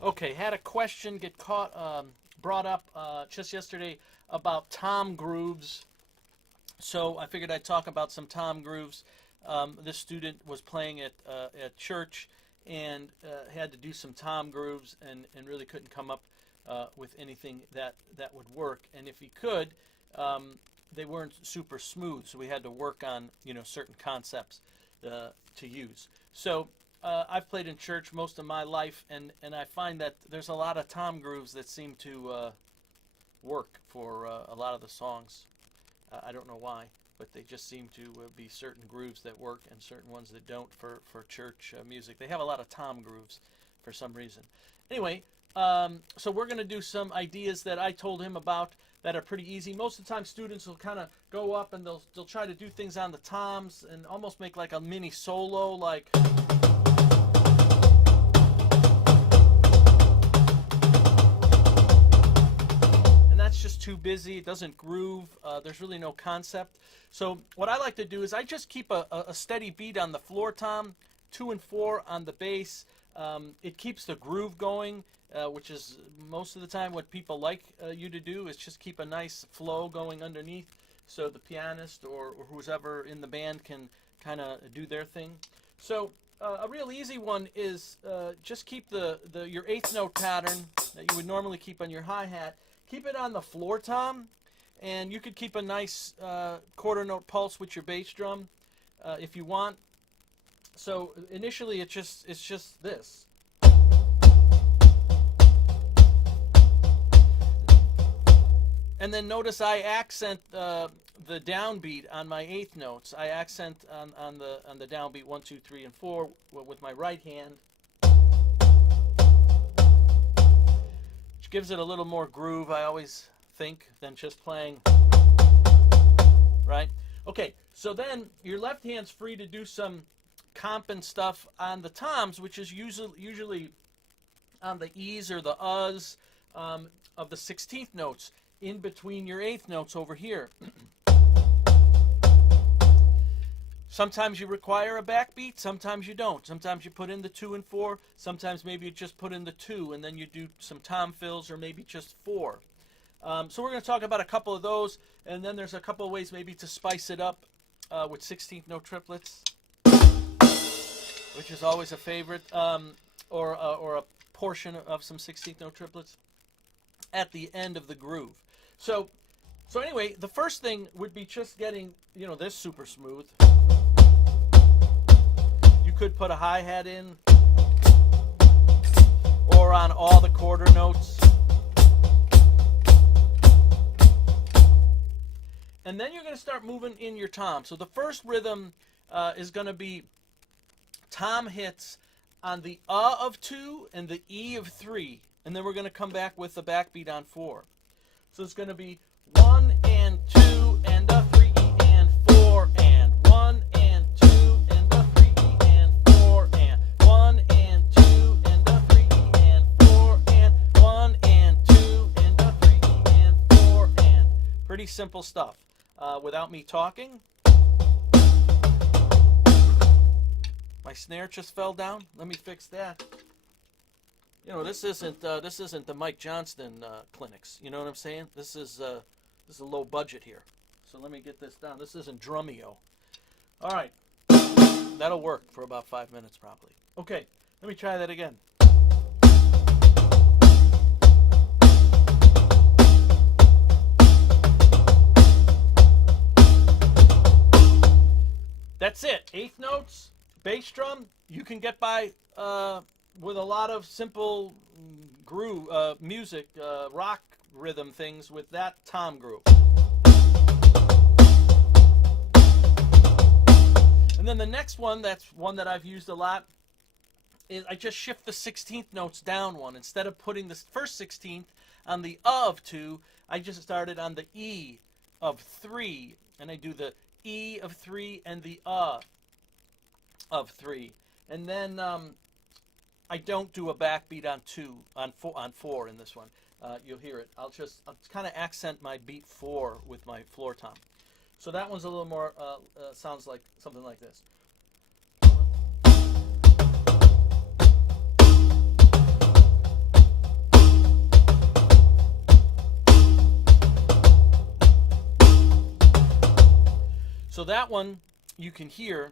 Okay, had a question get brought up just yesterday about tom grooves. So I figured I'd talk about some tom grooves. This student was playing at church and had to do some tom grooves and really couldn't come up with anything that would work. And if he could, they weren't super smooth, so we had to work on certain concepts to use. So I've played in church most of my life, and I find that there's a lot of tom grooves that seem to work for a lot of the songs. I don't know why, but they just seem to be certain grooves that work and certain ones that don't for church music. They have a lot of tom grooves for some reason. Anyway, so we're going to do some ideas that I told him about that are pretty easy. Most of the time students will kind of go up and they'll try to do things on the toms and almost make like a mini solo, like... That's just too busy. It doesn't groove. There's really no concept. So what I like to do is I just keep a steady beat on the floor tom, 2 and 4 on the bass. It keeps the groove going, which is most of the time what people like you to do, is just keep a nice flow going underneath so the pianist or who's ever in the band can kind of do their thing. So a real easy one is just keep your 8th note pattern that you would normally keep on your hi-hat. Keep it on the floor tom, and you could keep a nice quarter note pulse with your bass drum if you want. So initially it's just this. And then notice I accent the downbeat on my 8th notes. I accent on the downbeat 1, 2, 3, and 4 with my right hand. Gives it a little more groove, I always think, than just playing, right? Okay, so then your left hand's free to do some comping stuff on the toms, which is usually on the E's or the U's of the 16th notes, in between your 8th notes over here. Sometimes you require a backbeat, sometimes you don't. Sometimes you put in the 2 and 4, sometimes maybe you just put in the 2 and then you do some tom fills, or maybe just 4. So we're going to talk about a couple of those, and then there's a couple of ways maybe to spice it up with 16th note triplets, which is always a favorite, or a portion of some 16th note triplets at the end of the groove. So anyway, the first thing would be just getting this super smooth. You could put a hi-hat in, or on all the quarter notes. And then you're going to start moving in your tom. So the first rhythm is going to be tom hits on the of 2 and the E of 3. And then we're going to come back with the backbeat on 4. So it's going to be 1 and 2 and a 3 and 4 and 1 and 2 and a 3 and 4 and 1 and 2 and a 3 and 4 and 1 and 2 and a 3 and 4 and. Pretty simple stuff. Without me talking. My snare just fell down. Let me fix that. This isn't the Mike Johnston clinics. You know what I'm saying? This is a low budget here. So let me get this down. This isn't Drumeo. All right, that'll work for about 5 minutes probably. Okay, let me try that again. That's it. 8th notes, bass drum. You can get by with a lot of simple groove music, rock rhythm things with that tom groove. And then the next one, that's one that I've used a lot, is I just shift the 16th notes down one. Instead of putting the first 16th on the of 2, I just started on the E of 3, and I do the E of 3 and the of 3. And then I don't do a backbeat on 4 in this one. You'll hear it. I'll kind of accent my beat 4 with my floor tom. So that one's a little more, sounds like something like this. that one you can hear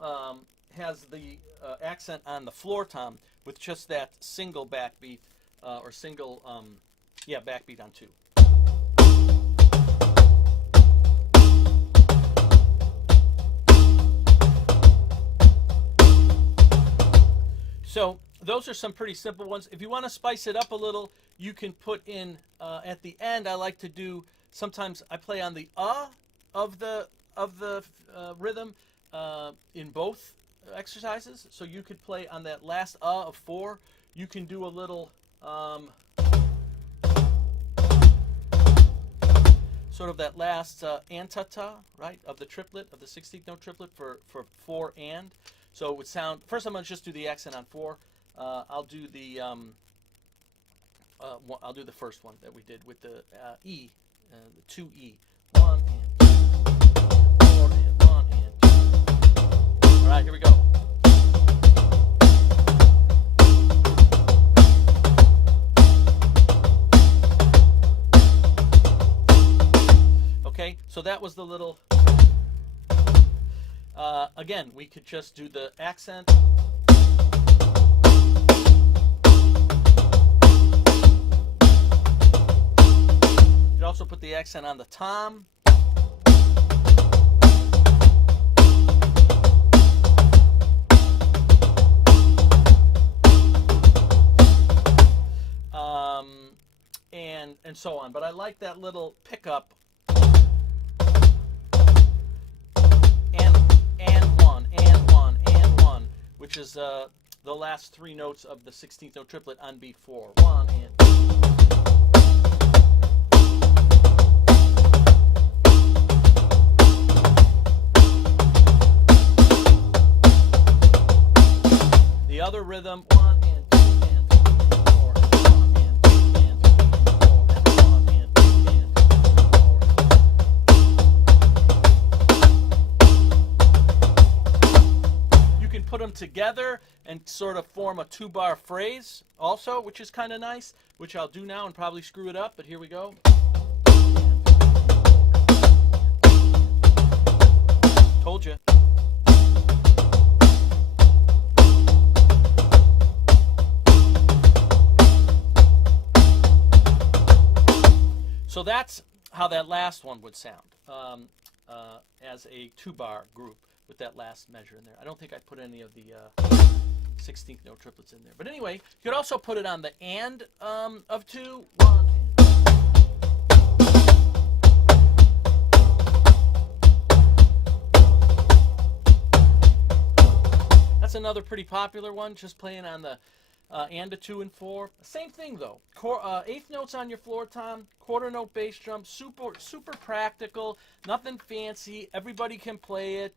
has the accent on the floor tom with just that single backbeat or single backbeat on 2. So those are some pretty simple ones. If you want to spice it up a little, you can put in at the end. I like to do, sometimes I play on the of the rhythm in both exercises. So you could play on that last of 4. You can do a little sort of that last antata, right, of the triplet, of the 16th note triplet for 4 and. So it would sound, first I'm going to just do the accent on 4. I'll do the first one that we did with the E, the 2E. 1 and 2, 4 and 1 and 2. All right, here we go. Okay, so that was the little. Again, we could just do the accent. You could also put the accent on the tom. And so on. But I like that little pickup. Which is the last 3 notes of the 16th note triplet on beat 4. 1 and 2. The other rhythm, 1 and 2 and 3 and 4, 1 and 2 and 3 and 4, and 1 and 2 and 3 and 4. Put them together and sort of form a 2-bar phrase also, which is kind of nice, which I'll do now and probably screw it up, but here we go. Told you. So that's how that last one would sound as a 2-bar group. With that last measure in there. I don't think I put any of the 16th note triplets in there. But anyway, you could also put it on the and of 2. 1 and. That's another pretty popular one, just playing on the and a 2 and 4. Same thing though. 8th notes on your floor tom, quarter note bass drum, super practical, nothing fancy. Everybody can play it.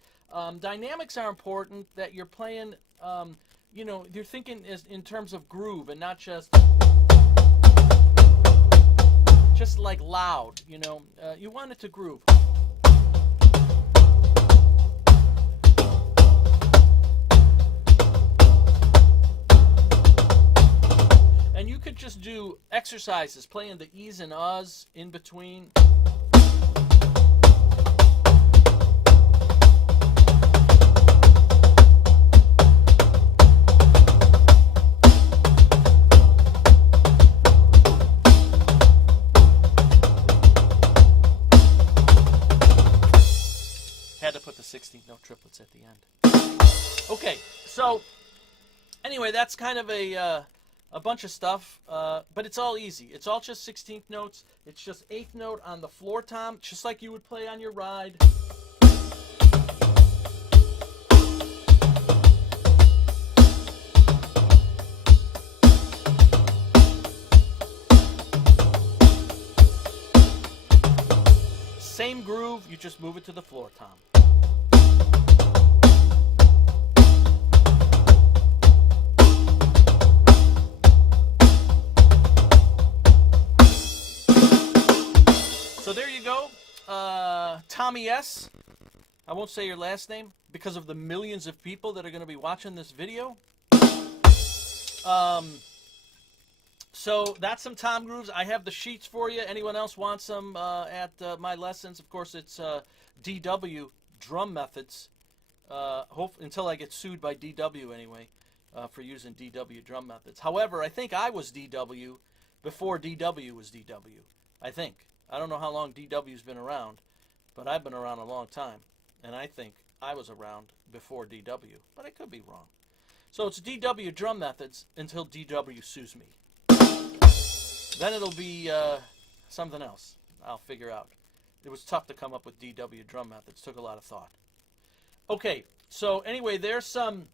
Dynamics are important, that you're playing, you're thinking in terms of groove and not just like loud, you want it to groove. And you could just do exercises, playing the E's and U's in between. Had to put the 16th note triplets at the end. Okay, so anyway, that's kind of a bunch of stuff, but it's all easy. It's all just 16th notes. It's just 8th note on the floor tom, just like you would play on your ride. Same groove, you just move it to the floor tom. So there you go, Tommy S. I won't say your last name because of the millions of people that are going to be watching this video. So that's some tom grooves. I have the sheets for you. Anyone else wants some at my lessons? Of course, it's DW drum methods. Until I get sued by DW anyway, for using DW drum methods. However, I think I was DW before DW was DW. I think. I don't know how long DW's been around, but I've been around a long time, and I think I was around before DW, but I could be wrong. So it's DW drum methods until DW sues me. Then it'll be something else I'll figure out. It was tough to come up with DW drum methods. Took a lot of thought. Okay, so anyway, there's some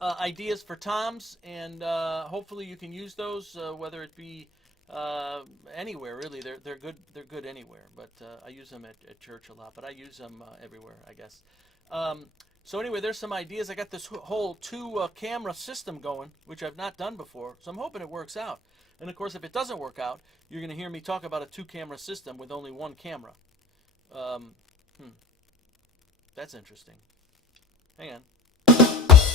ideas for toms, and hopefully you can use those, whether it be anywhere really. They're good. They're good anywhere, but I use them at church a lot. But I use them everywhere, I guess. So anyway, there's some ideas. I got this whole two-camera system going, which I've not done before. So I'm hoping it works out. And of course, if it doesn't work out, you're going to hear me talk about a two-camera system with only one camera. That's interesting. Hang on.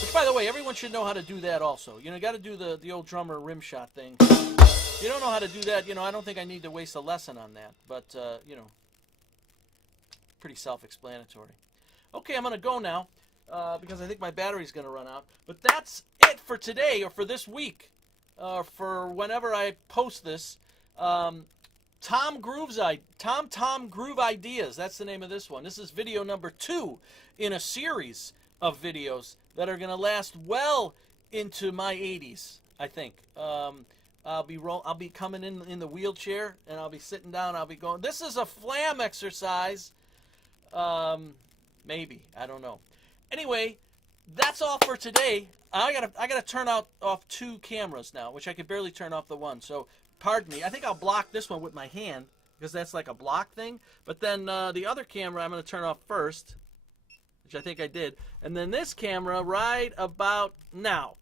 Which, by the way, everyone should know how to do that also. You know, you got to do the old drummer rim shot thing. If you don't know how to do that, you know, I don't think I need to waste a lesson on that. But, you know, pretty self-explanatory. Okay, I'm going to go now because I think my battery's going to run out. But that's it for today, or for this week, for whenever I post this. Tom Groove Ideas. That's the name of this one. This is video number 2 in a series of videos that are going to last well into my 80s, I think. I'll be coming in the wheelchair, and I'll be sitting down. I'll be going, this is a flam exercise. Maybe, I don't know. Anyway, that's all for today. I gotta turn off 2 cameras now, which I could barely turn off the one. So pardon me. I think I'll block this one with my hand because that's like a block thing. But then the other camera I'm going to turn off first, which I think I did. And then this camera right about now.